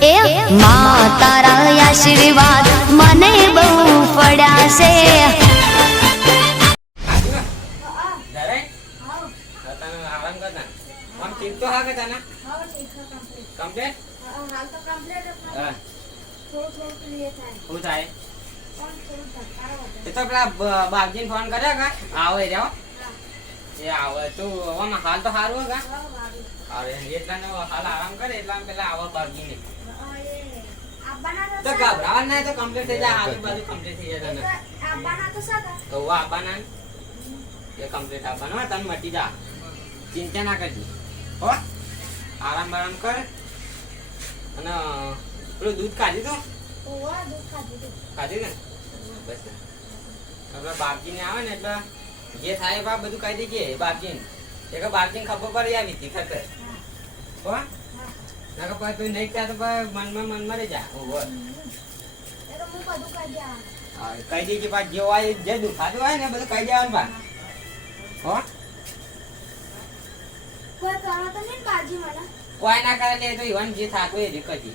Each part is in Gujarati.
એ માં તારા આશીર્વાદ મને બહુ પડ્યા છે જરાય? આરામ કર તને. આમ ઠીક તો હા કે તને? Complete? હા. શું થાય? એ તો પેલા બ- ફોન કર્યા કા? આવે જાઓ એ આવે. તું હાલ તો સારું કા? એટલા હાલ આરામ કરે, એટલા પેલા આવા બાપજીને. તો ગભરાવાનું ના તો કમ્પ્લીટ થઈ જાય. આજુબાજુ કમ્પ્લીટ થઈ જાય તને. તો હું આવવાના આપવાના? એ કમ્પ્લીટ આપવાનો તને મટી જા. ચિંતા ના કરતી હો? આરામ આરામ કર. અને પેલું દૂધ કાઢી તો? કાઢી ને? બસ હવે બાપજીને આવે ને એટલે જે થાય બાપ બધું કહી દેજે બાપજીને. એ કે બાપજીને ખબર પડી આવી હતી ખતર હો? ના કે પછી તું નહીં ત્યાં તો મનમાં મનમાં રહી જા કહી દેજે પાછું જે હોય જે દુખાતું હોય ને બધું કહી દેવાનું બા હો? કોઈ ના કરે લે તો ઈવન જે થાતું એ જ.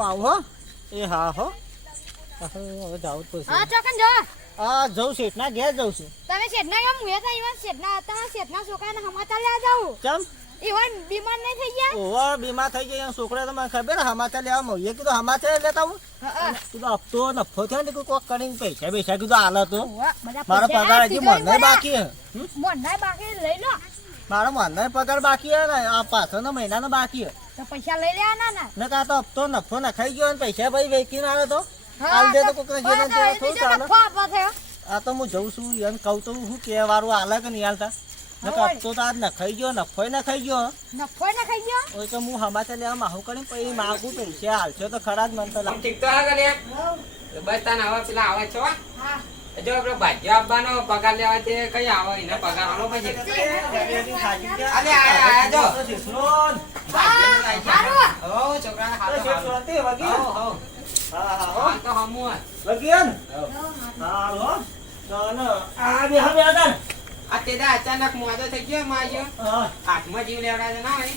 આવો એ હા હો. હવે જાવું જ હા ચોકન જો. આ જઉં શેઠના ઘેર જઉં છું. તમે શેઠના કેમ મુએ થાય ઈવન શેઠના તમારા શેઠના છોકરાને જાવ ઈવન બીમાર નહીં થઈ ગયા? ઓવા બીમાર થઈ ગયા. છોકરા તો મને ખબર સમાચાર લેવા મળીએ. કીધું સમાચાર લેતા હું? કીધું હપ્તો નફો થયો ને કીધું કોક કરીને પૈસા પૈસા કીધું હાલ તો મારો પગાર હજી મહિને બાકી હે. બાકી લઈ લો. મારો મહિને પગાર બાકી હે ને આ પાછળનો મહિનાનો બાકી હે. તો પૈસા લઈ લેવાના ને. ને કાં તો હપ્તો નફો નખાઈ ગયો ને પૈસા ભાઈ વેચીને આવે તો. હાલ દે તો કોકને થોડું ચાલે. આ તો હું જઉં છું એને કહું તો હું કે વારું હાલે કે નહીં હાલતા તો આજ નખાઈ ગયો નફોય નખાઈ ગયો નફો ના ગયો હોય તો હું હમાચા લેવા માહું કરી પછી માગું પૈસા હાલશો તો ખરા જ મન તો લાગે ઠીક તો હા કે બસ તને હવે પેલા આવે છો હા જો આપણે ભાગ્ય આપવાનો પગાર લેવા તે કઈ આવે એને પગાર આલો પછી અલે આયા આયા જો હારું. છોકરાને હાલો હાલો હો હો હાલ તો હમું હે. આ તે દા અચાનક મોદો થઈ ગયો માં હાથમાં જીવ લેવડાવે ના હોય.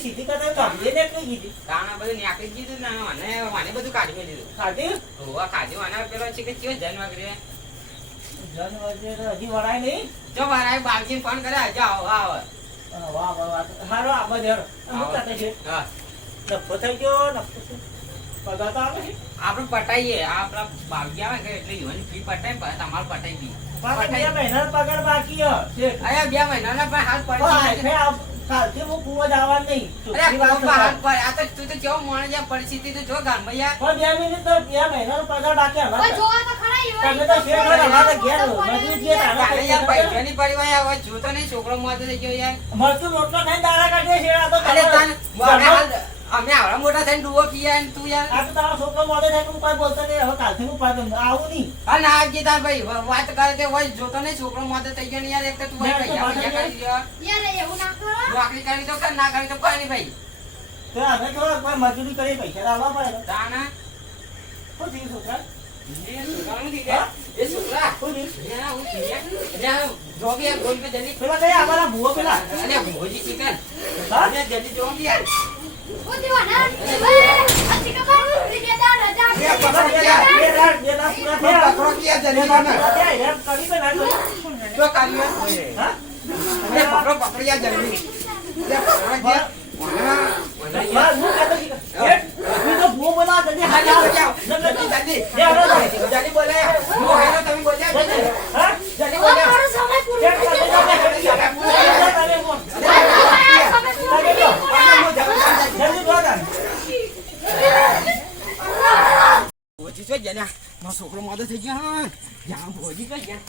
સીધી તમે તો. તાણા બધું નાખી જ દીધું ને મને મને બધું કાઢી દીધું. હોવા કાઢ્યું. આના પેલો છે કે ચિયો જન્મ કર્યો જો મારા બાલજી ફોન કરે હજુ આવો આવો. હા આપણે પટાઈએ. આપણા બાવજી આવે કે એટલે યુવાની ફી પટાય ને તમારે પટાઈ દી પગાર બાકી અરે બે મહિનાના પણ હાથ પડી કાલથી હું કુવા જવા નહીં. આ તો તું તો કેવો મોણ જા પરિસ્થિતિ તો જો ગામ ભૈયા પણ બે મિનિટ તો બે મહિનાનો પગાર બાકી ઓય અમારે જોવા તો ખરા તમે તો શેર કરો, અમારે ઘેર મજૂરી જે તારા તારે યાર. પૈસાની પડી હોય હવે જોતો નહીં છોકરો મળતો થઈ ગયો યાર. મળતું રોટલો ખાઈને દાડા કાઢીએ છીએ, આ તો અરે તમારો- તન અમે આવડા મોટા થઈને ડુઓ પીએ ને તું યાર. આ તો તારો છોકરો મોટો થાય તું કોઈ બોલતો નહીં હવે કાલથી હું પાછો આવું નહીં. હા ના આજે તાર ભાઈ વાત કરે તે હોય જોતો નહીં છોકરો મોટો થઈ ગયો ને યાર એક તો તું ભાઈ પૈસા પૈસા કરી દ્યો યાર એવું ના કરો. નોકરી કરી તો કર ના કરી તો કોઈ નહીં ભાઈ. તો અમે તો કોઈ મજૂરી કરી પૈસા લાવવા પડે તાના શું થયું છોકરા? એ છોકરા? હું થઈ ગયા. યાર, જો બી યાર, ગોલ પે જલ્દી. પેલા કયા અમારા ભૂવો પેલા. અને ભોજી ચિકન હા? જલ્દી જો યાર જલ્દી બે લાખ કરો. પૂરા થયા, એમ કરી દે ને આ તો. જો કાઢ્યું હા? અરે પકડો પકડો યાર જલ્દી યાર, પકડો યાર. વાહ, વાહ, યાર. હા, હું કહેતો છું કે, એ, તું તો ભૂવો બોલાવ, જલ્દી હાથ જલ્દી આવ. જાઓ. જલ્દી, જલ્દી. બે હાલો, જલ્દી બોલે યાર. હું હેલો, તમે બોલ્યા જલ્દી. હા? જલ્દી બોલ્યા. મારો સમય પૂરો એક થઈ સાથે ગયો જાઓ, જલ્દી જાઓ. તારે બોલ. સમય પૂરો થઈ ગયો જલ્દી બોલ તારે. ભોજી છો ગયા મારો છોકરો મોડો થઈ ગયો હા. જ્યાં ભોજી છો ગયા?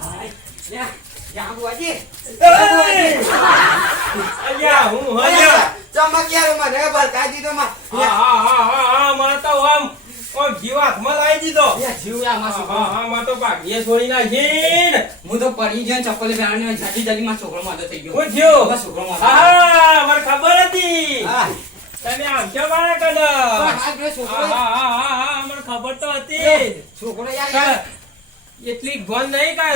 હાય, લ્યા, જ્યાં ભોજી અલ્યા હું હલ્યા ચમક યાર મને ભરકા દીધો માં હા હા હા હા મને તો આમ આમ જીવ હાથમાં લાવી દીધો. જીવ યાર હા હા હા મને તો ભાગ્ય છોડી નાખી હું તો પડી ગયો ચપ્પલ જલ્દી છોકરો મોડો થઈ ગયો. હું છોકરો મોડો હા મને ખબર હતી. તમે આમ કેમ મારા કદ હા હા હા હા હા મને ખબર તો હતી. છોકરો યાર એટલી ગોન નહીં કે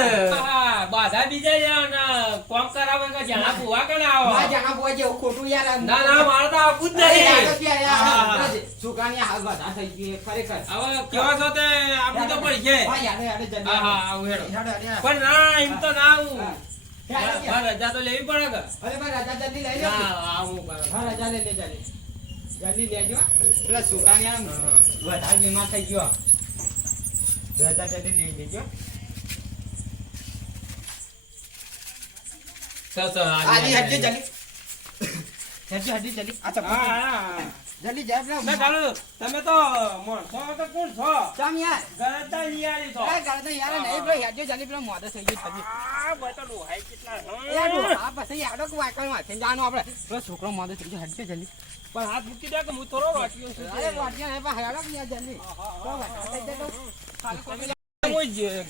બાધા બીજા જણા કોમ કરાવે કે જણા ભૂવા કને આવો. જણા બોય જેવું ખોટું યાર ના ના મારે તો આવું જ નહીં. યાર. છોકરાની હાલ બાધા થઈ ગઈ ખરેખર. હવે કેવા છો તે? આપવું તો પડી હા, યાર, યાર, જલ્દી હા હા આવું હેડો. પણ ના એમ તો ના આવું. રજા તો લેવી પડે કે? અરે ભાઈ રજા જલ્દી લઈ લે. હા આવું રજા લઈ લે જલ્દી લેજો પેલા આમ વધારે બીમાર થઈ ગયો. બધા જલ્દી લઈ લેજો. જલ્દી. જાય તમે તો માણસો તો કોણ છો? ચમ યાર ઘરે યારી છો એ ગાળ યાર. નહીં પેલો હેડજો જલ્દી. પેલો મોડો થઈ આ ડોહાઈ કેટલા યાર આ પછી યાડો કે વાયકણ જાનો આપણે. પેલો છોકરો મોડો થઈ ગયો. હટજો જલ્દી. પણ હાથ મૂકી દે કે હું થોડો વાંચ્યો છું અરે વાંચ્યા નહીં પણ હેડો કે જલ્દી. તો વધારે થઈ તો હું જ-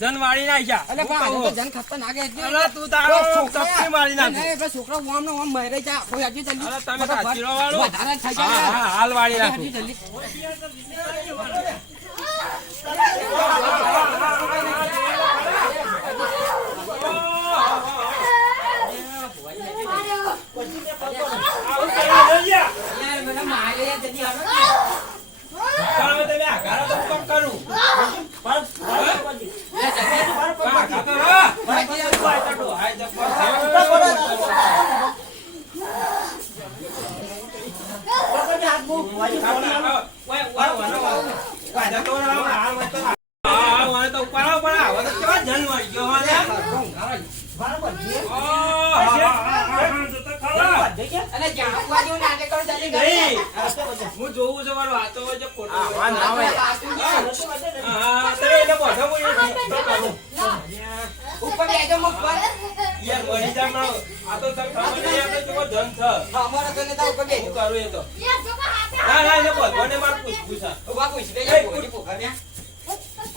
જન વાળી નાખ્યા. અલે પણ જન ખપ્પા નાગે એટલે. તું તારો પેલો છોકરો. મારી નાખું. ઓમ ને ઓમ મરે જા. કોઈ હજી જલ્દી. અરે તમે કાચીરો વાળો? વધારે થઈ હા, જાય હા, હાલ વાળી. જલ્દી આવું કરી લઈ જા. યાર મને મારે યાર જલ્દી હાલો ને. તમે તમે આઘાડા તો કોક કરું. હા, આઘા તો હા. વાંચી યાર. આ તો ડોહાઈ જબ્બર છે. હા, ઓય, ઓય, ઓય, ઓય. વાંધો તો ના આવે, આ વાંધો ના આવે. હા, હા, વાંધો તો ઉપાડો, ઉપાડો. હવે તો કેવા જન મળી ગયો. હા, હા, હા, હા, હા, તો તો ખરા. અને જ્યાં બાજુ નાટક કરો જલ્દી નહીં. જલ્દી. હું જોઉં છું મારો હોય છે ખોટો હા. હા, બોલી. તો. ઉપર બેજો પર. યાર જા મારો. આ તો ખબર તો ધન છે. અમારો તો નેતા ઉપર બેજો. કરું એ તો. ના, ના, એટલે બોધોને મારે પૂછવું છે. ઊભા પૂછી એ, પોખર ને.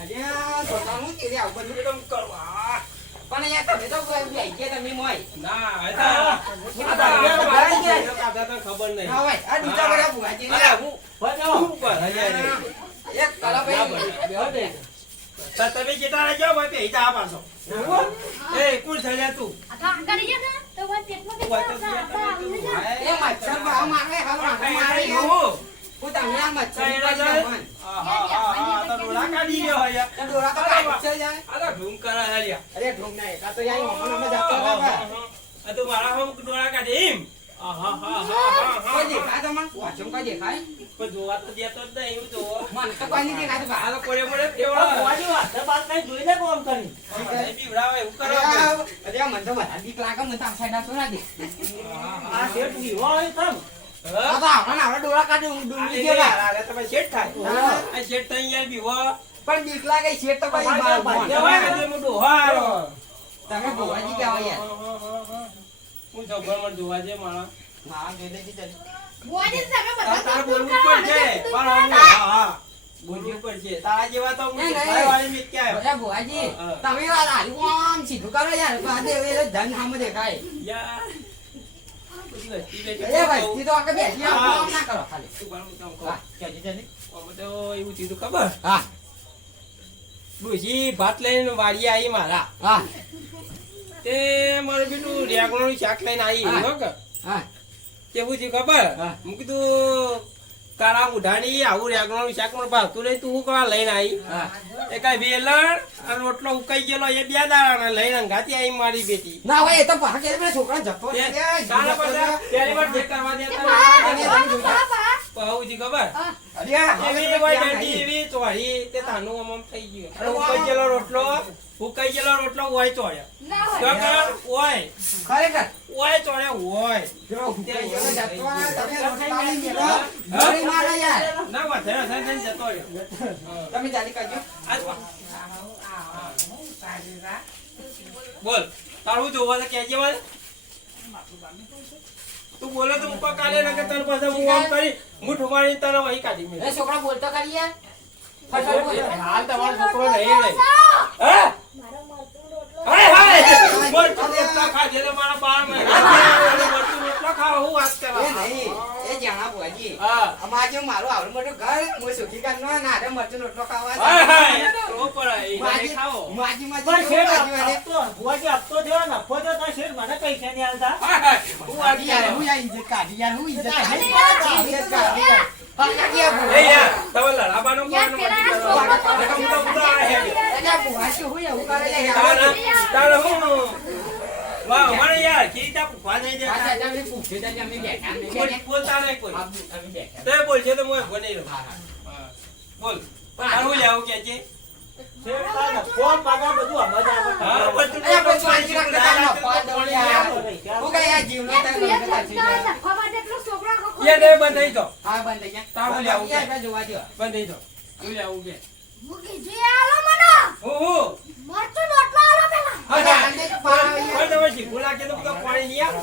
અરે આ છોકરાનું તેરે આવું બધું. એટલે હું કરું. આ. પણ યાર તમે તો બેહી ગયા તમે મોય. ના, આ તો ખબર નહીં. આ બીજા બધા ને. હું- ઉપર બેહો દે. તમે રહેજો, ભાઈ હિતા એ, કોણ છે તું? આ કરે તો મારા હા, મને તો કોઈ નહીં દેખાતું બા. આ તો પડે પડે ફેવડા. મને બીવડાવે, એવું કરો અરે આપણે. આ- અરે આ મને તો બીક લાગે, મને તો આ સાઈડ દે. ને ડોરા કાઢી હું આ બા. યાર, આ તમે યાર. પણ બીક લાગે તો. તમે ભુવાજી કહેવાય યાર. હું જબર મને જોવા છે મારા હા, જોઈ લેજે જલ્દી. તારે તારે બોલવું પડશે. પણ હા હા. બોલવું પડશે. તારા જેવા તો હું ભુવાજી. તમે આ આમ સીધું કરો યાર. આ ધન સામે દેખાય. યાર ભાત લઈને વાડીએ આવી મારા. હા, તે મારું બેટું રેગણું શાક લઈને આવી. કેવું થયું ખબર. હું. કીધું તારા મુઢાની આવું રેગણું શાક મને ભાવતું નહીં તું શું લઈને આવી એ કઈ વેલણ અને રોટલો ઉકાઈ ગયેલો એ બે દાડા લઈને અંગાતી આવી મારી બેટી. ના હોય એ તો છોકરા જતો. પહેલી વાર કરવા દેતા ખબર? એવી? એવી તે તાનું આમ આમ થઈ ગયું. અને ઉકાઈ ગયેલો રોટલો. ઉકાઈ ગયેલો રોટલો હોય ચોળ્યો ખરેખર? જો જતો તમે મારો યાર. ના જતો તમે ચાલી કરજો આજ બોલ તારું જોવા તો કેજે મને તું બોલે તો ઉપર કાલે ને કે તને પાછા હું આમ કરી હું ઠુમાડી તને વહી કાઢી મેં. છોકરા બોલતો કરી યાર? હાલ તમારો છોકરો નહીં નહીં હે? હાય હાય. તું રોટલા ખાજે તો મારા બાર વળતું રોટલા ખાવા હું વાત એ કરવા નહીં એ જાણા ભુવાજી હા અમારે મારું આવડું મોટું ઘર હું સુખી ઘર નો નારે મરચું રોટલો ખાવા હા હા એ તો માજી મને માજી માજી પણ કેવું શેઠ લાગ્યું એને? આપતો ભુવાજી આપતો થયો નફો થયો તો શેઠ મને પૈસા નહીં આલતા હા હા હું આવી યાર, હું યાર ઇજ્જત કાઢી યાર, હું ઇજ્જત કાઢી. કાઢી. ઇજ્જત કાઢી યાર. હા, એ યાર. તમે લડાબાનો કોણ? બોલ પણ હું લેવું કે છે બધું થઈ તો હા, બંધ થઈ ગયા. તારું લેવું. બંધ થઈ તો હું લેવું કે મૂકી જે આલો મને હું હું મરચું રોટલો આલો પેલા હા, અલ્યા, હા. આને તો. પણ તમે તો નહીં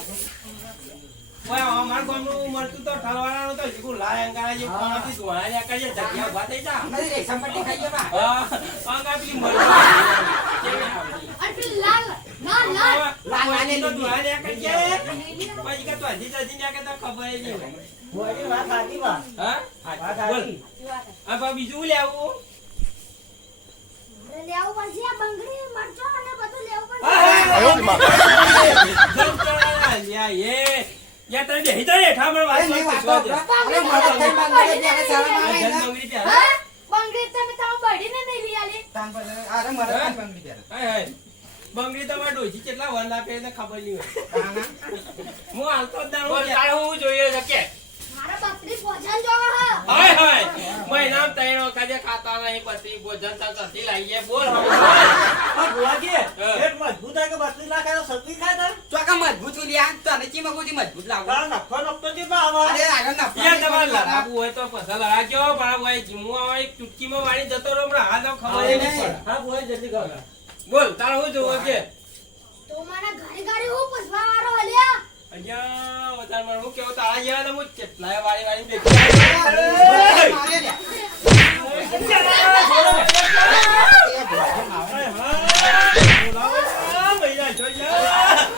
ઓય, અમારા ગામનું મળતું તો ઠલવાળાનું તો શીખવું લાય અંગારા જે પાણી ધોળા લ્યા કરીએ, જગ્યા ઊભા થઈ જા. અમે રેશમ પટ્ટી ખાઈએ ના હા, અંગા પેલી મળતું તો. પછી તો તો વાત? વાત બીજું લેવું? લેવું પડશે આ બંગડી મરચો અને બધું લેવું પડશે. જંતરા લ્યા, એ. યા તમે બેહી જાઓ ને, ઠામણ વાત અરે, નહીં વાત વાતો કરજો. આપણે મદદ થઈ બંધ કરી દે, બંગડી તમે તાવ બળીને નહીં લઈ આલી તાન પર અરે મદદ થઈ બંગડી પહેરે. હાય, હાય. બંગડી તમારે ડોશી કેટલા વર આપે એને ખબર નહીં હોય હા, હાલતો જ હું જોઈએ છે કે મારા બકરી ભોજન જોવા હા હાય હાય. મહિનામાં ત્રણ વખતે ખાતા નહીં પછી ભોજન તો લાવીએ બોલ આ ભુવાજી, શેઠ મજબૂત કે બત્રીસ લાખ આવે તો ખાય તો આ મજબૂત ઉલિયા? તને ચી મગુજી મજબૂત લાવો? નફો નફો કેટલો આવે? અરે, આગળ ના યાર તમારે લડાવવું હોય તો પછી લડાજો પણ હોય જીમું આવે એક વાળી જતો રહો હમણાં હાથ ખબર નહીં હા, ભુવાજી, જલ્દી ખબર. બોલ તારે શું જોવું છે? તો ઘરે ઘરે હું પૂછવા વાળો હલ્યા અહીંયા વધારે મને હું કેવું તારા જેવા તો હું કેટલાય વાળી વાળી દેખી મારે લે. એ ભોજન આવે. બોલાવો મહિના છો યાર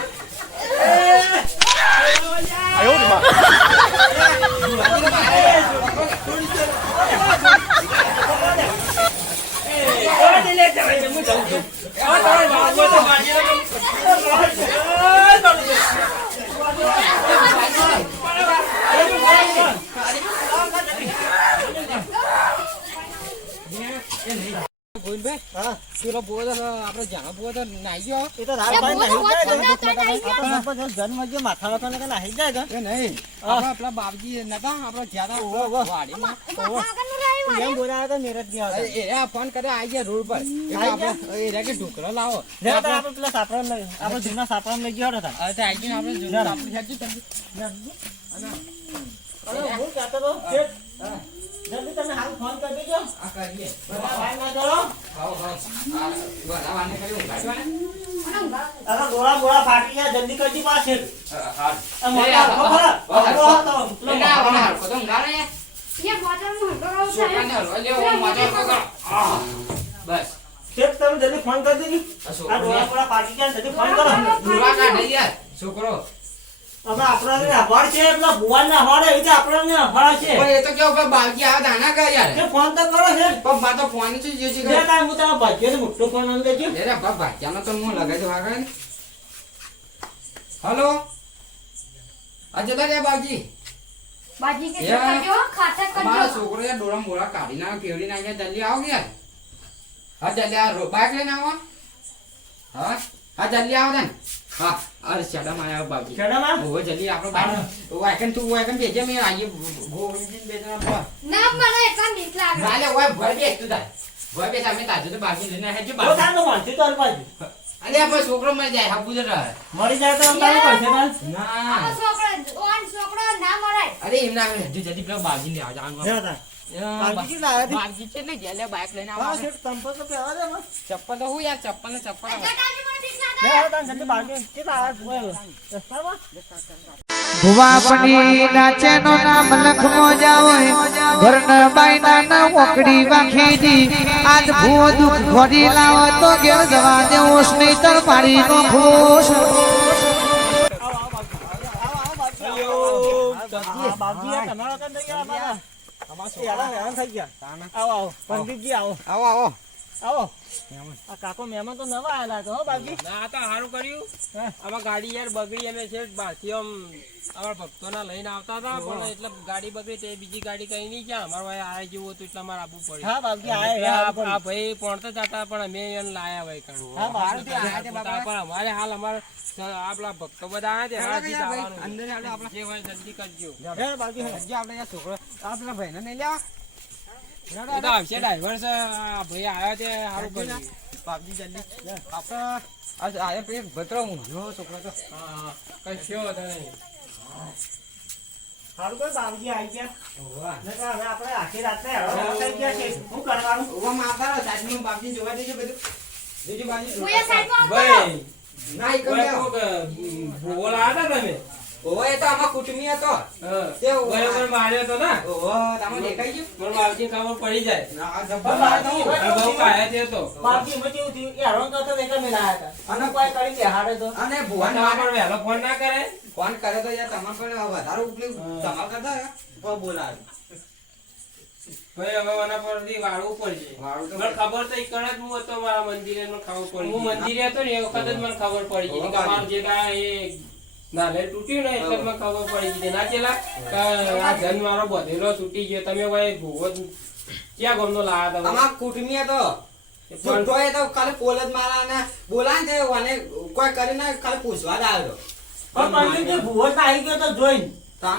હા, પેલો બોલ આપણે જાણો બોલ નાઈ ગયો એ તો રાત એ નાહી જાય તો. હતા, આપણો અહીંયા. સરપંચ જન્મ જે માથા વાળાને કે નાહી જાય તો. એ નહીં આપણા પેલા બાપજી નતા આપણે જ્યાં ઓહો, ઓહો. વાડીમાં માથા એમ બોલાયો તો ની. એ એ ફોન કરે ગયા રોડ પર આઈ ગયા? આપણે એ રે કે ઢોકળો લાવો તો આપણે પેલા સાપરાને લઈ- આપણે જૂના સાપરાને લઈ ગયો હતા. અરે તે આવી આપણે જૂનું આપણે હેડજો તમે અરે, હું કહેતો તો, શેઠ, જલ્દી તમે હાલ ફોન કરી દેજો. આ કરીએ બધા ભાઈ ના કરો. હાવ હાવ આ બનાવવાને ખાલી અરે, ગોળા બોળા ફાટી ગયા, જલ્દી કરજી પાછે. હાલ મોટા હરખો ખરા? હરખો હતો, પેલો એના મોટો. આવવાના હરખો તો ઊંઘાડે યાર. એ બોટલનું હંકારો છે. છોકરાને હરવા લેવો, માથે હરખો બસ શેઠ, તમે જલ્દી ફોન કરી દેજો. આ આ છોકરો બોળા ફાટી ગયા, જલ્દી ફોન કરો. ધોળા કાઢે યાર છોકરો આપણાને અભાર છે, પેલા ભુવાનને અભાર, એ રીતે આપણને અભાર છે. પણ એ તો કેવું કે બાલકી આવે દાના કરે યાર. તે ફોન તો કરો શેઠ. પણ બા તો ફોન છે જે છે બે ટાઈમ હું તમારા ભાગ્યને મોટો ફોન આલી દેજો. અરે બા ભાગ્યાનો તો હું લગાઈ દઉં આગળ હલો? બાજી બાજી કે કરજો, મારો. છોકરો યાર ડોળા મોળા કાઢી ના કેવડી નાખ્યા જલ્દી આવો યાર? હા જલ્દી આ બાઈક લઈને આવો હા હા જલ્દી આવો તને હા અરે શેડા માં આવ્યો બાજી શેડામાં? ઓ જલ્દી આપણો બાઈક વાયકન તું વાયકન બેજે મેં આઈએ ગોવિંદજી બે જણા પર ના મને એટલા નીક લાગે. નાલે ઓય ભર બે તું તાર. ભર બે અમે તાજો તો બાકી લઈને હેજો તો બાકી તારનો વાંચી તો હાલ બાજુ. અલે આપણે છોકરો મળી જાય હાપુ જરા. મરી જાય તો તારે પૈસા ના. ના. આ છોકરો ઓન છોકરો ના મરાય અરે એમ ના જલ્દી જલ્દી પેલા બાજી લે આવજો આનું ને. ચપ્પલ તો હું યાર ચપ્પલ ને ચપ્પલ. દસ્તારમાં? ભુવાપણી નાચેનો નામ લખમો જાઓય ઘરના બાયના ના ઓકડી વાખેજી આજ ભૂવો દુઃખ ભરી લાવો તો ઘેર જવા દેવો સ્નેતર પાડી નો ખુશ આવો, આવો બાજુ. આવો, આવો બાજુ. આ બાપજી આ તમારા વગર નહીં થઈ ગયા. આવો આવો. પંડિતજી આવો. આવો આવો. આવો. આ કાકો મહેમાન તો નવા આવેલા તો હો બાકી? ના આ તો સારું કર્યું. આમાં ગાડી યાર બગડી અમે છે બાકી આમ અમારા ભક્તોના લઈને આવતા હતા પણ એટલે ગાડી બગડી તે બીજી ગાડી કઈ નહીં ક્યાં? અમારો ભાઈ આ જેવું હતું એટલે અમારે આવવું પડ્યું. હા બાકી આ ભાઈ પોણતા જતા પણ અમે એને લાયા આયા તે પણ અમારે હાલ અમારે આપણા ભક્તો બધા આવ્યા છે અંદર જ હોય જલ્દી કરજો. હે બાપજી હે. એ તો આવશે ડ્રાઈવર છે. ભાઈ આવ્યા તે. સારું કર્યું નહીં. સારું કોઈ બાપજી આવી ગયા. નકર હવે આપણે આખી રાતને થઈ ગયા છે શું કરવાનું? હું એ સાઈડમાં આવો. ભાઈ ભૂવો લાયા હતા તમે? હા. બરાબર માર્યો તો ને? પણ બાપજી ખબર પડી જાય. આ બહુ કાયા તે તો બાપજી એમાં કેવું થયું હરણ કરતા હતા એટલે મેં લાયા હતા. અને કોઈ કરી બેહાડે તો. અને ભુવન ના પણ વેલો ફોન ના કરે? ફોન કરે તો યાર તમાર પણ વધારે ઉપલી તમાર કરતા તો બોલાવે. ભાઈ હવે આના પરથી વાળવું પડશે. મને ખબર તો ઈ જ હું હતો મારા મંદિરે મને ખબર પડી હું મંદિરે હતો ને એ વખત જ મને ખબર પડી ગઈ કે મારું જે કાંઈ એ નાલે તૂટ્યું ને એટલે મને ખબર પડી ગઈ. ના ચેલા આ જન મારો બધેલો તૂટી ગયો. તમે ભાઈ ભૂવો ક્યાં ગમનો લાયા તમે? અમાર કુટુંબી તો એ એ તો ખાલી પોલ જ મારા ને બોલા ને મને કોઈ કરીને ખાલી પૂછવા જ આવ્યો. પણ પંડિતજી ભૂવો જ આવી ગયો તો જોઈને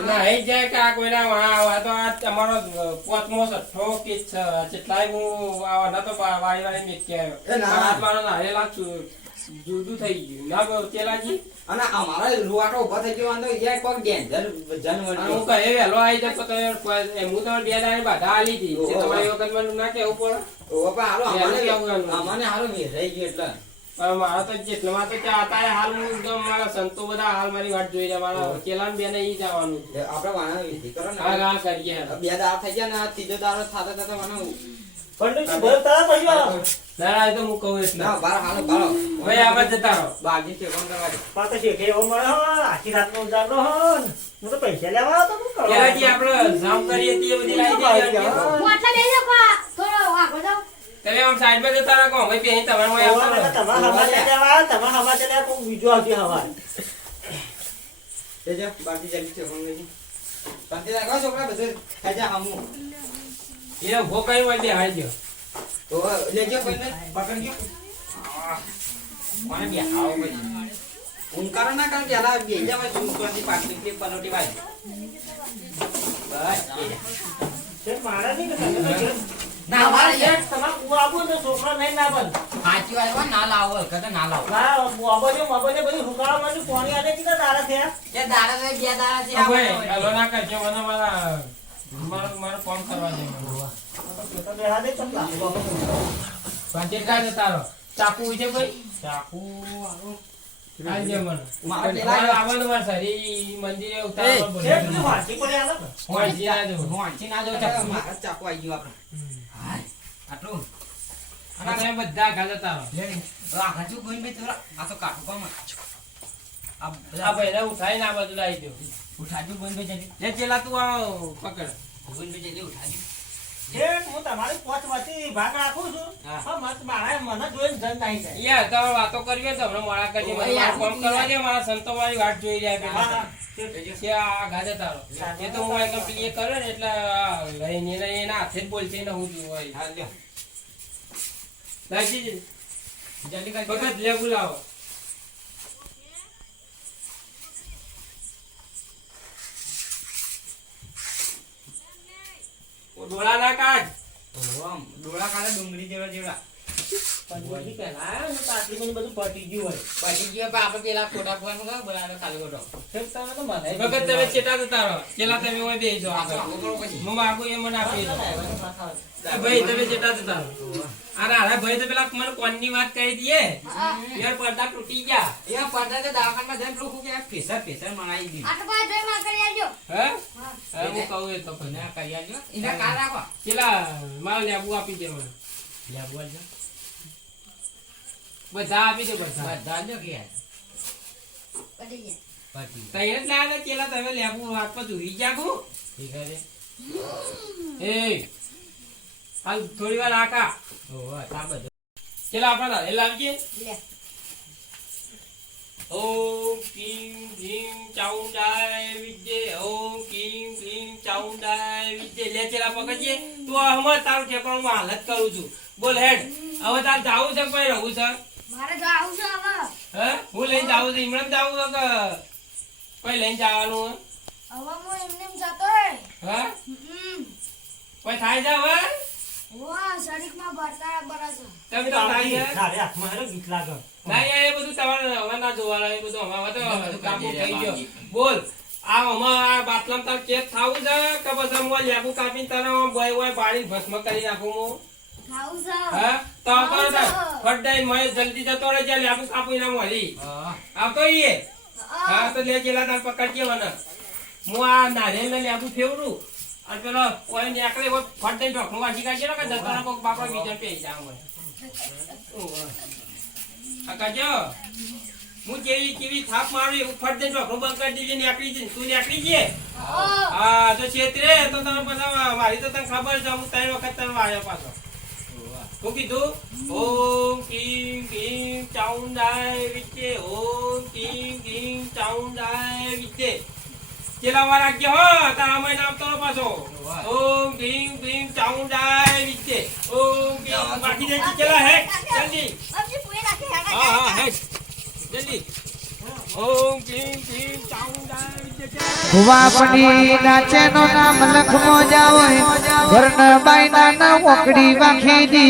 ના એ જાય કે આ કોઈના વાં આ તો આ તમારો પોતમો છઠ્ઠો કે છ- કેટલાય હું આવા નતો વાળી વાળી કે આવ્યો ના. આ મારો નારેલા જુ- જુદું થઈ ગયું. ના ગયો તેલાજી અને અમારા રૂવાટો ઊભા થઈ ગયો વાંધો યાર કોઈ ડેન્જર જનવર હું કહે વહેલો આવી જાય તો એ હું તો બે દાડે બાધા આલી હતી તે તમારી વખત મને ના કેવું પડે. ઓ પણ હાલો અમને? અમને હાલો રહી ગયો એટલે. પણ મારા તો જેટલામાં તો ત્યાં હતા હાલ હું એકદમ મારા સંતો બધા હાલ મારી વાટ જોઈ રહ્યા. મારા કેલા ને બેને ઈ જવાનું એ આપણે વાણા વિધિ કરો હા ને હા કરીએ. બે દાડા થઈ ગયા ને ત્રીજો દાડો થતા થતા વાના પંડિતજી પછી આવો. ના ના, તો હું કહું એટલે ના બાર હાલો બારો હવે આમાં જતા રહો બાજી છે કોણ કરવા દે પાછો છે કે મળે હો, આખી રાતનો ઉજાગરો હો ને. હું તો પૈસા લેવા આવતો શું કરવા? પેલાથી આપણે જામ કરીએ તે બધી લાવી દે. હું આટલા બેસી જાઉં, પા. થોડો આગળ જાવ તમે આમ સાઈડમાં જતા રહો હવે બેસી તમારે મોય આવતા. તમારા હવા લેવા આવે, તમારા સમાચાર લેવા કોક બીજો આવતી હવા એ જો બાજી જલ્દી છે કોણ ગઈ બાકી રાખો છોકરા બધે ખાજા હમું એ ભોકાઈ હોય બે હાલજો તો લેજો કોઈને પકડજો મને બે આવો પછી ઊંકારો ના કારણ કે આલા બે જા ભાઈ તું કોની પાટલી કે પલોટી ભાઈ બસ બે મારા નહીં કે તો. ના મારે શેઠ, તમારે કૂવો આપવો ને તો છોકરો નહીં ના બન સાચી વાત હોય, ના લાવો કદા ના લાવો. ના, મોબાઈલે ને બધું હુંકારા માં પાણી આલે કે દારા થયા? એ દારા ને બે દારા છે હવે હલો હાલો ના કરજો મને મારા મારું મારું કામ કરવા દે તો બેહા દે. તો લાવો. પાંચે કા જતા રહો ચાકુ છે ભાઈ ચાકુ બધા તારો આ હાજુ કોઈ આ તો કાઢું કામ. આ આ બધા. ભાઈને બધું લાવી દો. ઉઠાજુ કોઈ જલ્દી લે ચેલા તું આ પકડ. કોઈ જલ્દી ઉઠાજુ હું તમારી પોચમાંથી ભાગ રાખું છું. પણ મારા મને જોઈને જન નહીં થાય. યાર તમે વાતો કરવી તો હમણાં મોડા કરજે. મને ઓય યાર, મારું કામ કરવા દે મારા સંતો મારી વાટ જોઈ રહ્યા. પેલા આ જતા એ તો હું એક પેલી ને એટલે આ લઈને એને એના હાથે જ બોલશે ને હું જોઉં હોય. હા લ્યો. લાગી જલ્દી. ભગત લે બોલાવો ડોળા ના કાઢ ડોળા કાઢે ડુંગળી જેવા જેવા. ખોટો તમે પેલા મને આપી દો વાત કરી દે યાર પડદા તૂટી ગયા એ પડતા તો દવાખાનામાં જઈને માં કરી આવજો. હે હા. કહું એ તો રાખો પેલા માલ લેબુ આપી દે મને લેબુ આપજો બધા આપી દે બધા. બધા આલજો કે યાર. ગયા તઈ જ લાગે કેલા તમે લેબુ વાત પર જોઈ જાગું ઠીક છે એ હાલ થોડી વાર આકા ઓહો તા બધો. કેલા આપણા એ લાવજે. લે. ઓમ કિમ ભીમ ચાઉંડાય વિજય ઓમ કિમ ભીમ ચાઉંડાય વિજય લે ચેલા પકડજે. તું હમણાં તારું ઠેકાણું હાલત કરું છું. બોલ હેડ. હવે તાર જાવું છે કોઈ રહું છે? મારે તો આવું છે હવે. હે? હું લઈને જાવું છું એમણે જાવું છે કે કોઈ લઈને જવાનું હવે હું એમને જતો રહે. હે? કોઈ થાય છે હવે? વાહ શરીરમાં ભરતા બરા તમે તો થાય છે? તારે હાથમાં હેરો ગીત લાગે. ના એ બધું તમારે હવે ના જોવાના એ બધું હવે તો બધું કાબુ થઈ ગયો. બોલ આ હમણાં આ તાર ચેક થાવું છે કે પછી હું લેબુ કાપીને તને બોય બોય પાડીને ભસ્મ કરી નાખું હું? ખાવું છે. હા? રહે છે. જલ્દી જતો રહે છે લેબુ કાપી ના મળી હા. આવતો ઈએ હા. તો લે ચેલા તાર પકડજે મને હું આ નારિયેલ ને લેબુ ફેવરું. અને પેલો કોઈ નીકળે કોઈ ફટાઈને ઢોકણું વાંચી કાઢજે ને કે જતો કોક બાપડા બીજા પે જાવ આ કાજો. હું જેવી કેવી થાપ મારું એવું ફટ ઢોકણું બંધ કરી દીધી નીકળી જઈને તું નીકળી જઈએ હા. તો છેતરે તો તને બધા મારી તો તને ખબર છે હું ત્રણ વખત તને વાળ્યો પાછો. શું કીધું ઓમ કિમ કિમ ચાઉંડાય વિચે ઓમ કિમ કિમ ચાઉંડાય વિચે ચેલા વાર રાખજે હો તારા મહિને નામ તો પાછો ઓમ કિમ કિમ ચાઉંડાય વિચે ઓમ કિમ બાકી દે ચેલા હે જલ્દી. હા હા હે જલ્દી. ઓમ કિમ કિમ ચાઉંડાય વિચે વાપડી નાચે નામ લખમો જાવ ઘર બાઈ ના ઓકડી વાખી